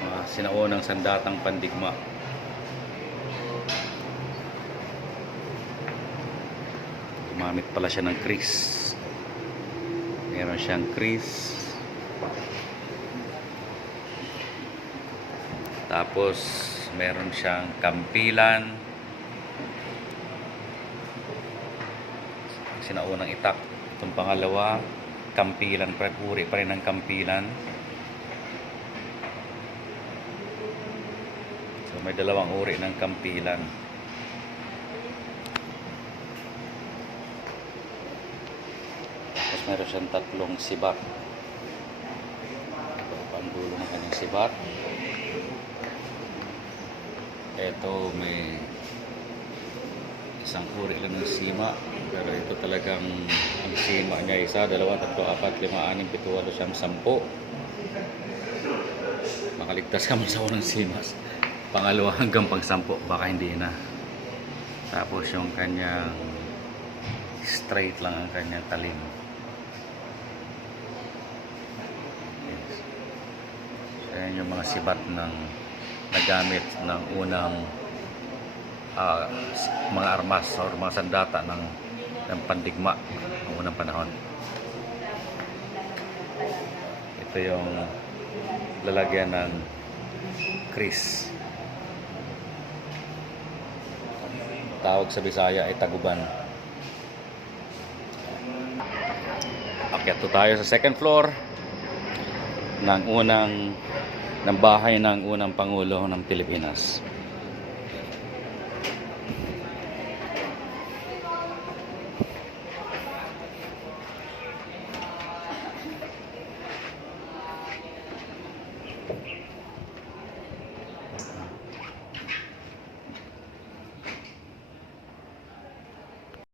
Mga sinaunang sandatang pandigma. Gumamit pala siya ng kris. Meron siyang kris. Tapos meron siyang kampilan. Sinaunang itak. Itong pangalawa, kampilan, uri pa rin ng kampilan. So may dalawang uri ng kampilan. Tapos meron siyang tatlong sibat. Ito ang dulo ng kanyang sibat. Ito may isang uri lang ng sima, pero ito talagang ang sima niya 1, 2, 3, 4, 5, 6, 7, 8, 9, 10. Makaligtas ka man sa unang simas. Pangalawa hanggang pang-10 baka hindi na. Tapos yung kanyang straight lang ang kanyang talim. Yes. So, yan yung mga sibat ng nagamit ng unang mga armas o mga sandata ng pandigma ng unang panahon. Ito yung lalagyan ng kris. Tawag sa Bisaya ay taguban. Akyat tayo sa second floor ng bahay ng unang Pangulo ng Pilipinas.